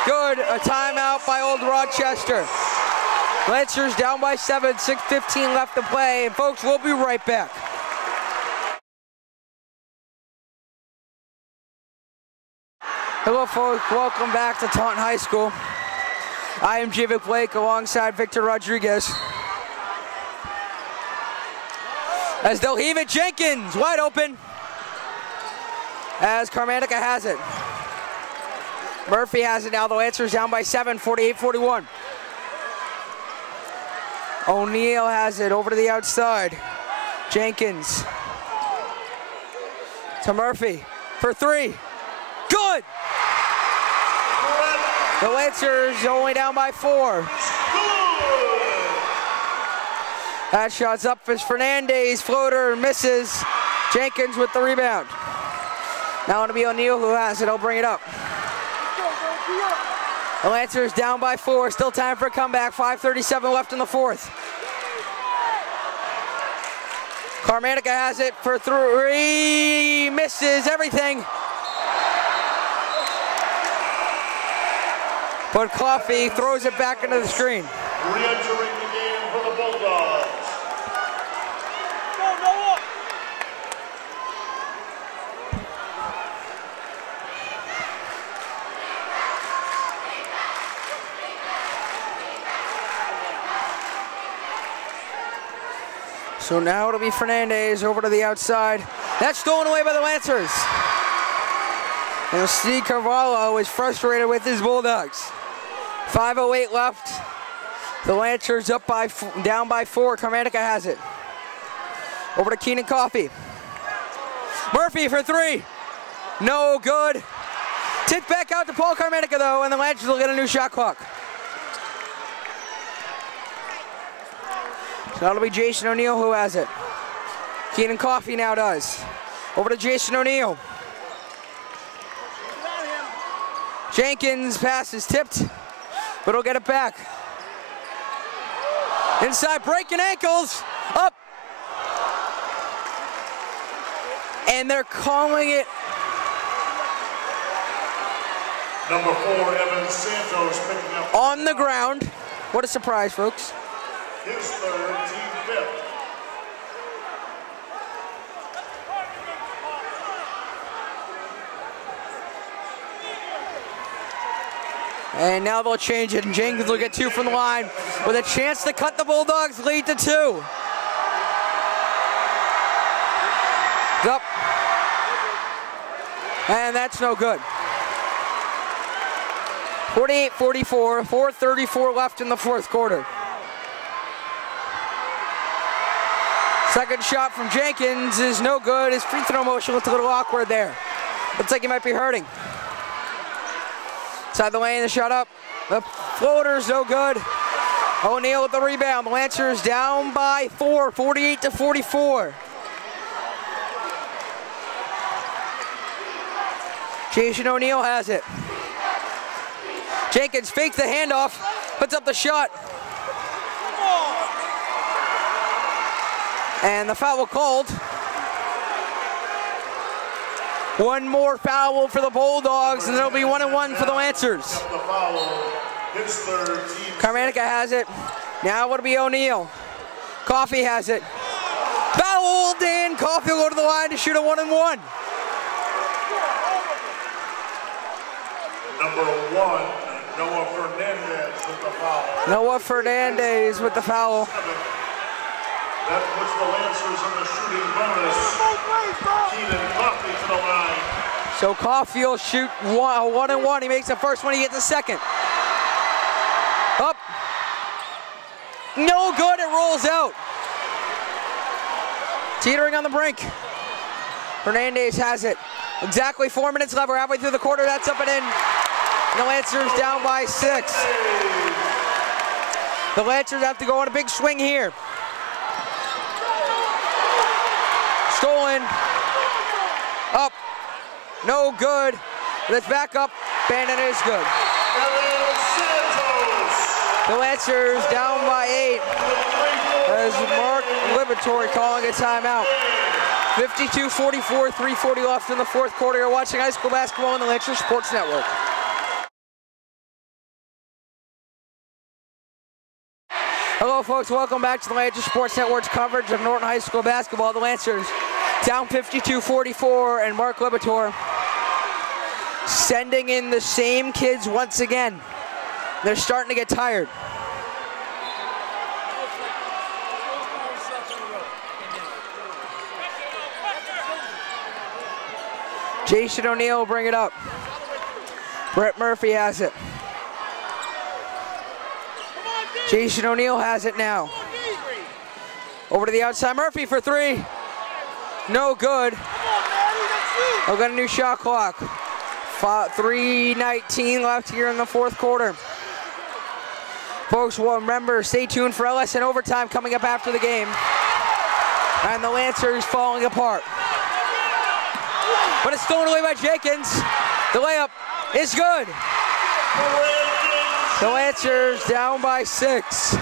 Good, a timeout by Old Rochester. Lancers down by 7, 6:15 left to play. And folks, we'll be right back. Hello folks, welcome back to Taunton High School. I am Javik Blake alongside Victor Rodriguez. As they'll heave it, Jenkins, wide open. As Carmantica has it. Murphy has it now, the Lancers down by 7, 48-41. O'Neill has it over to the outside. Jenkins. To Murphy for 3. Good! The Lancers only down by 4. That shot's up as Fernandez, floater, misses. Jenkins with the rebound. Now it'll be O'Neill who has it, he'll bring it up. The Lancers down by 4, still time for a comeback, 5:37 left in the 4th. Carmanica has it for 3, misses everything. But Coffey throws it back into the screen. Re-entering the game for the Bulldogs. So now it'll be Fernandez over to the outside. That's stolen away by the Lancers. And Steve Carvalho is frustrated with his Bulldogs. 5:08 left. The Lancers down by 4. Carmanica has it. Over to Keenan Coffey. Murphy for 3. No good. Tipped back out to Paul Carmanica though, and the Lancers will get a new shot clock. So that'll be Jason O'Neill who has it. Keenan Coffey now does. Over to Jason O'Neill. Jenkins' pass is tipped, but he'll get it back. Inside, breaking ankles, up. And they're calling it. Number 4, Evan Santos picking up. On the ground. What a surprise, folks. His 3rd, team 5th. And now they'll change it, and Jenkins will get 2 from the line with a chance to cut the Bulldogs' lead to 2. Up. And that's no good. 48-44, 4:34 left in the 4th quarter. Second shot from Jenkins is no good. His free throw motion looked a little awkward there. Looks like he might be hurting. Inside the lane, the shot up. The floater's no good. O'Neal with the rebound. The Lancers down by 4, 48-44. Jason O'Neal has it. Jenkins fakes the handoff, puts up the shot. And the foul called. One more foul for the Bulldogs, and it'll be 1-1 for the Lancers. Carmanica has it. Now it'll be O'Neal. Coffey has it. Fouled in. Coffey will go to the line to shoot a 1-1. Number 1, Noah Fernandez with the foul. Noah Fernandez with the foul. That puts the Lancers in the shooting bonus. Keenan Coffey to the line. So Coffey will shoot a 1-1. He makes the first one, he gets the second. Up. No good, it rolls out. Teetering on the brink. Fernandez has it. Exactly 4 minutes left. We're halfway through the quarter. That's up and in. And the Lancers down by 6. The Lancers have to go on a big swing here. Stolen. Up. No good. Let's back up. And it is good. The Lancers down by 8. As Mark Liberatory calling a timeout. 52-44, 3:40 left in the 4th quarter. You're watching high school basketball on the Lancers Sports Network. Hello folks, welcome back to the Lancers Sports Network's coverage of Norton High School basketball. The Lancers down 52-44, and Mark Liberatore sending in the same kids once again. They're starting to get tired. Jason O'Neill will bring it up. Brett Murphy has it. Jason O'Neill has it now. Over to the outside, Murphy for 3. No good. We've got a new shot clock. 3:19 left here in the 4th quarter. Folks, well, remember, stay tuned for LSN overtime coming up after the game. And the Lancers falling apart. But it's stolen away by Jenkins. The layup is good. The Lancers down by 6. Let's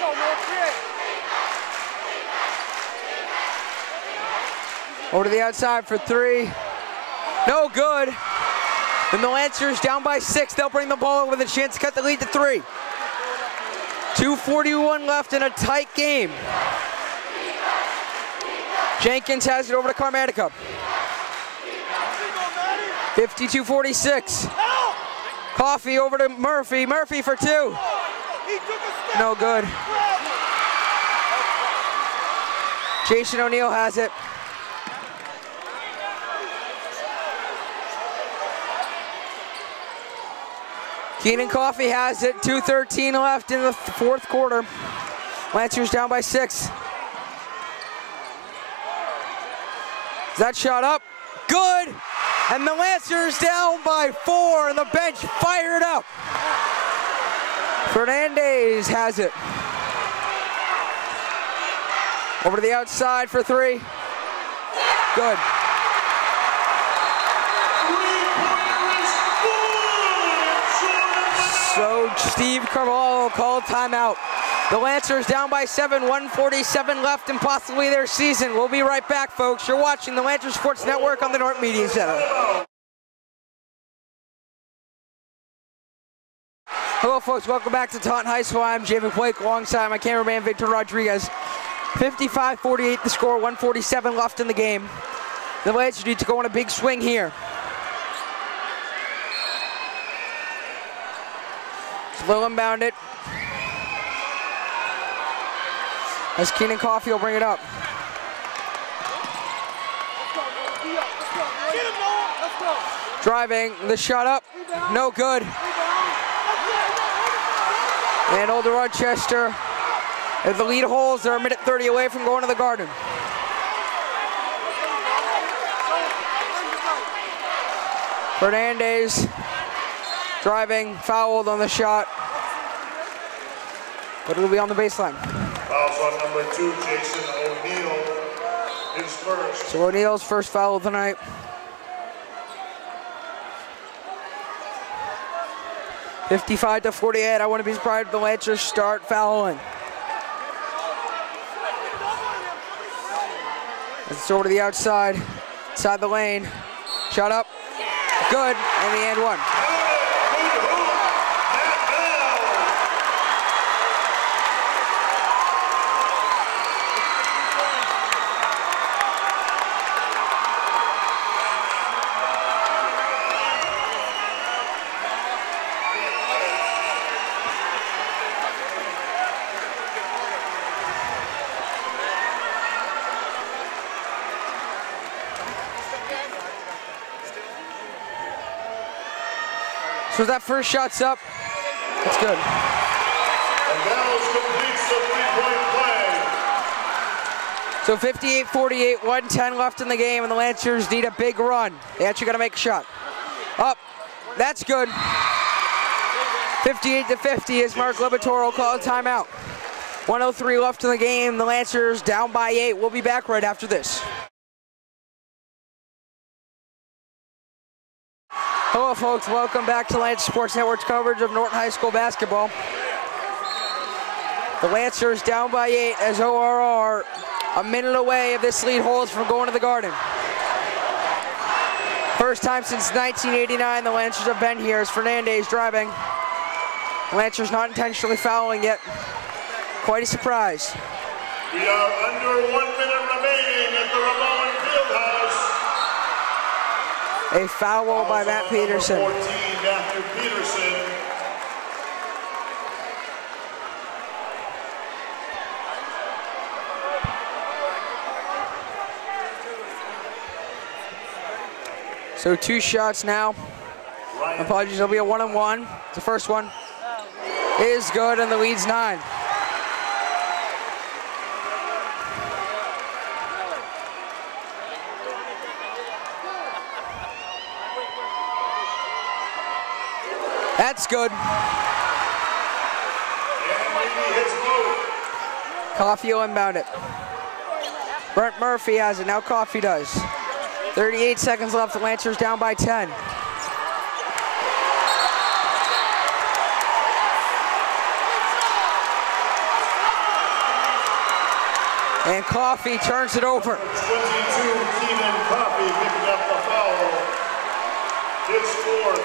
go, North. Over to the outside for three. No good. And the Lancers down by 6. They'll bring the ball with a chance to cut the lead to 3. 2:41 left in a tight game. Jenkins has it over to Carmatica. 52-46. Coffee over to Murphy. Murphy for 2. No good. Jason O'Neill has it. Keenan Coffey has it. 2:13 left in the fourth quarter. Lancers down by 6. Is that shot up? Good! And the Lancers down by 4, and the bench fired up. Fernandez has it. Over to the outside for 3. Good. So Steve Carvalho called timeout. The Lancers down by 7, 1:47 left and possibly their season. We'll be right back, folks. You're watching the Lancers Sports Network on the Norton Media Center. Hello, folks. Welcome back to Taunton High School. I'm Javen Blake alongside my cameraman, Victor Rodriguez. 55-48 the score, 1:47 left in the game. The Lancers need to go on a big swing here. Slow inbound it. As Keenan Coffey will bring it up. Driving, the shot up, no good. And Old Rochester, as the lead holds, they're a minute 30 away from going to the Garden. Fernandez, driving, fouled on the shot. But it'll be on the baseline. Fouls on number 2, Jason O'Neill, his first. So O'Neill's first foul of the night. (55-48). I wouldn't be surprised if the Lancers start fouling. It's over to the outside, inside the lane. Shot up, good, and the and one. So that first shot's up. That's good. And Dallas completes the 3-point play. So 58-48, 1:10 left in the game, and the Lancers need a big run. They actually got to make a shot. Up. That's good. 58-50 as Mark Libatoro called timeout. 1:03 left in the game. The Lancers down by 8. We'll be back right after this. Hello, folks. Welcome back to Lancers Sports Network's coverage of Norton High School basketball. The Lancers down by 8 as ORR a minute away if this lead holds from going to the Garden. First time since 1989 the Lancers have been here as Fernandez driving. The Lancers not intentionally fouling yet. Quite a surprise. We are under 1 minute remaining at the Ramon Fieldhouse. A foul by Matt Peterson. 14, Matthew Peterson. So 2 shots now. Apologies, it'll be a 1-on-1. The first one is good, and the lead's 9. That's good. Coffey will inbound it. Brent Murphy has it, now Coffey does. 38 seconds left, the Lancers down by 10. And Coffee turns it over. 22, Keenan Coffee picking up the foul. His fourth.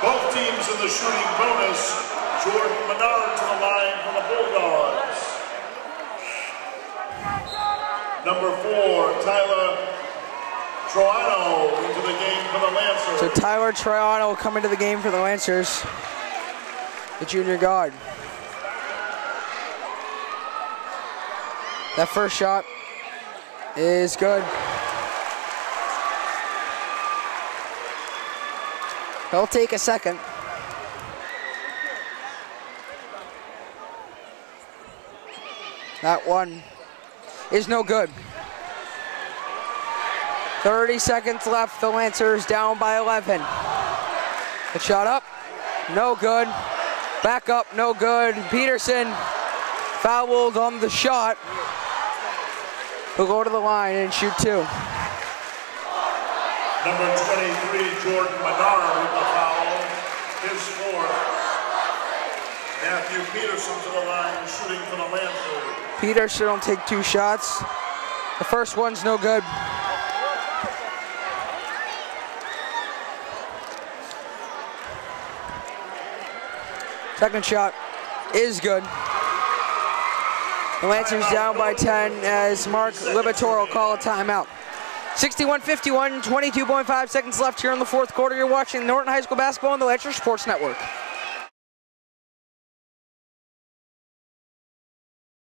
Both teams in the shooting bonus. Jordan Menard to the line for the Bulldogs. Number 4, Tyler Troiano into the game for the Lancers. So Tyler Troiano will come into the game for the Lancers, the junior guard. That first shot is good. He'll take a second. That one is no good. 30 seconds left. The Lancers down by 11. The shot up, no good. Back up, no good. Peterson fouled on the shot. He'll go to the line and shoot 2. Number 23, Jordan Menard with the foul. His fourth. Matthew Peterson to the line, shooting for the Lancers. Peterson will take 2 shots. The first one's no good. Second shot is good. The Lancers down by 10 as Mark Libator will call a timeout. 61-51, 22.5 seconds left here in the fourth quarter. You're watching Norton High School basketball on the Lancer Sports Network.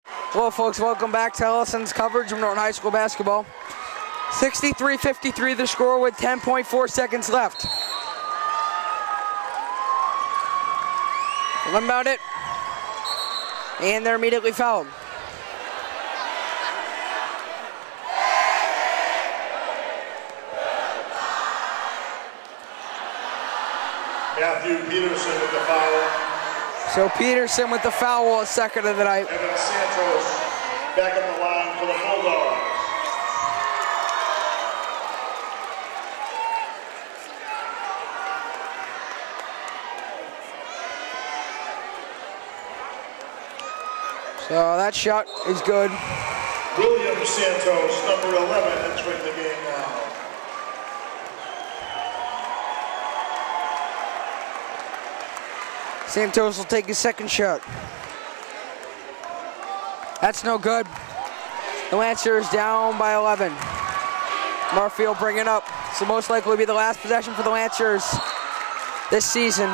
Hello folks, welcome back to LSN's coverage of Norton High School basketball. 63-53 the score with 10.4 seconds left. Inbound it, and they're immediately fouled. Matthew Peterson with the foul. So Peterson with the foul, a second of the night. Evan Santos back on the line for the Bulldogs. So that shot is good. William Santos, number 11, entering the game now. Santos will take his second shot. That's no good. The Lancers down by 11. Murphy will bring it up. So most likely be the last possession for the Lancers this season.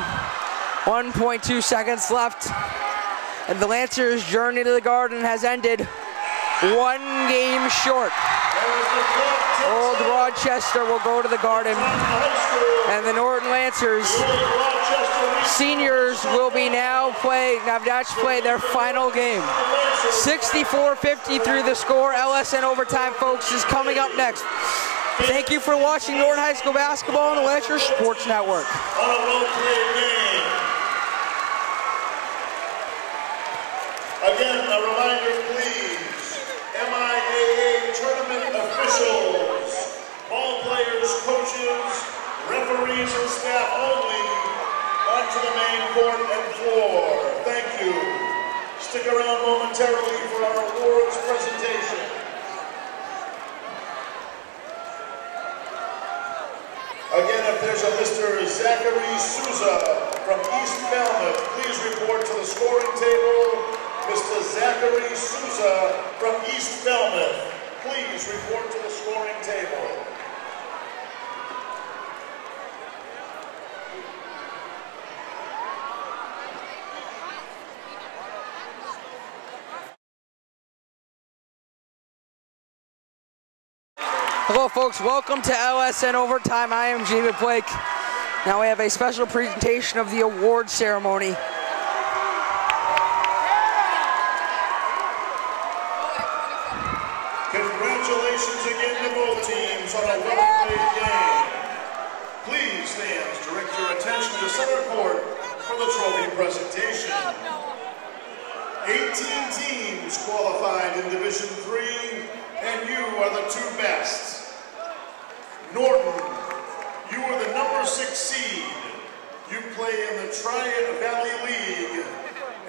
1.2 seconds left. And the Lancers' journey to the Garden has ended 1 game short. Old Rochester will go to the Garden. And the Norton Lancers seniors will be now play their final game. 64-53 the score. LSN overtime, folks, is coming up next. Thank you for watching Norton High School basketball on the Lancer Sports Network. On a well-played game. Again, a reminder, please. MIAA tournament officials, ball players, coaches, referees, and staff only onto the main court and floor. Thank you. Stick around momentarily for our awards presentation. Again, if there's a Mr. Zachary Souza from East Falmouth, please report to the scoring table. Mr. Zachary Souza from East Falmouth, please report to the scoring table. Hello folks, welcome to LSN Overtime. I am David Blake. Now we have a special presentation of the award ceremony. Congratulations again to both teams on a well-played game. Please, fans, direct your attention to center court for the trophy presentation. 18 teams qualified in Division 3, and you are the 2 best. Norton, you are the number 6 seed. You play in the Tri-Valley League,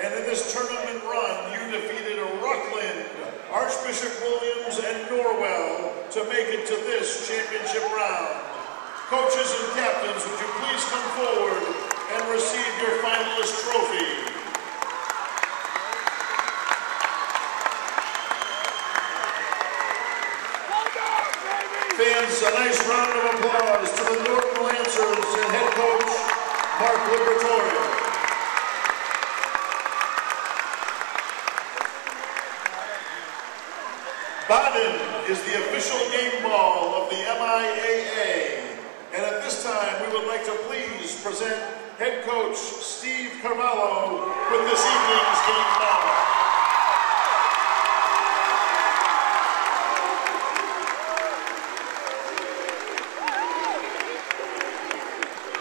and in this tournament run, you defeated Rockland, Archbishop Williams and Norwell to make it to this championship round. Coaches and captains, would you please come forward and receive your finalist trophy. Fans, a nice round of applause to the Norton Lancers and head coach, Mark Liberatore. Baden is the official game ball of the MIAA. And at this time, we would like to please present head coach Steve Carvalho with this evening's game ball.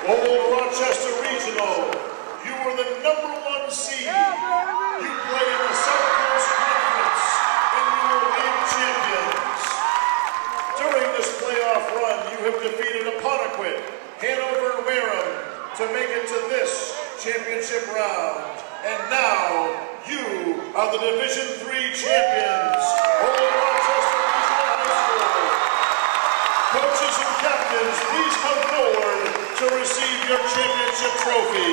Old Rochester Regional, you were the #1 seed. You play in the South Coast Conference, and you were league champions. During this playoff run, you have defeated Apponequet, Hanover, and Wareham to make it to this championship round. And now, you are the Division III champions, Old Rochester Regional High School. Coaches and captains, please come forward to receive your championship trophy.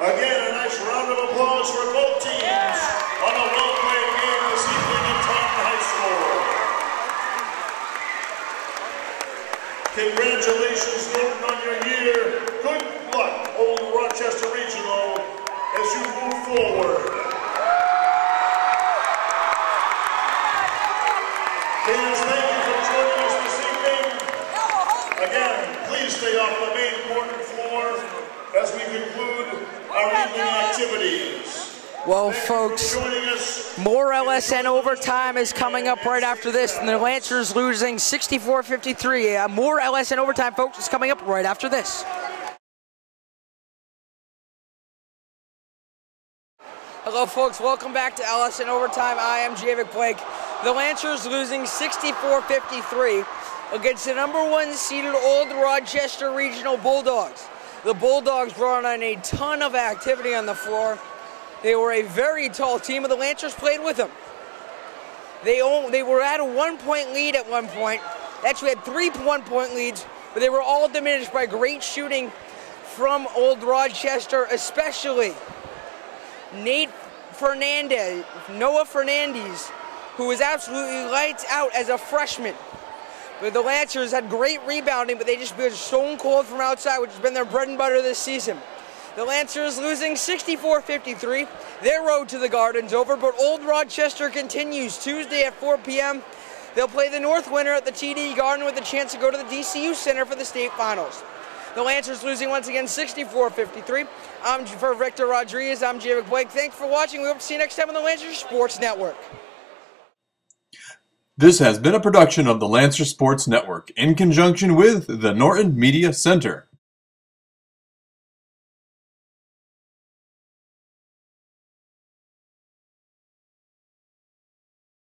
Again, a nice round of applause for both teams on a well-played game this evening in Taunton High School. Congratulations, Norton, on your year. Good luck, Old Rochester Regional, as you move forward. Fans, thank you for joining us this evening. Again, please stay off the main court and floor as we conclude our evening activities. Well, folks, more LSN overtime is coming up right after this, and the Lancers losing 64-53. More LSN overtime, folks, is coming up right after this. Hello, folks. Welcome back to LSN Overtime. I am Javik Blake. The Lancers losing 64-53 against the #1 seeded Old Rochester Regional Bulldogs. The Bulldogs brought on a ton of activity on the floor. They were a very tall team, and the Lancers played with them. They were at a 1-point lead at one point. They actually had 3 one-point leads, but they were all diminished by great shooting from Old Rochester, especially Noah Fernandez, who was absolutely lights out as a freshman. But the Lancers had great rebounding, but they just been stone cold from outside, which has been their bread and butter this season. The Lancers losing 64-53. Their road to the Garden's over, but Old Rochester continues Tuesday at 4 p.m. They'll play the North winner at the TD Garden with a chance to go to the DCU Center for the state finals. The Lancers losing once again 64-53. For Victor Rodriguez, I'm Javik Blake. Thanks for watching. We hope to see you next time on the Lancers Sports Network. This has been a production of the Lancer Sports Network in conjunction with the Norton Media Center.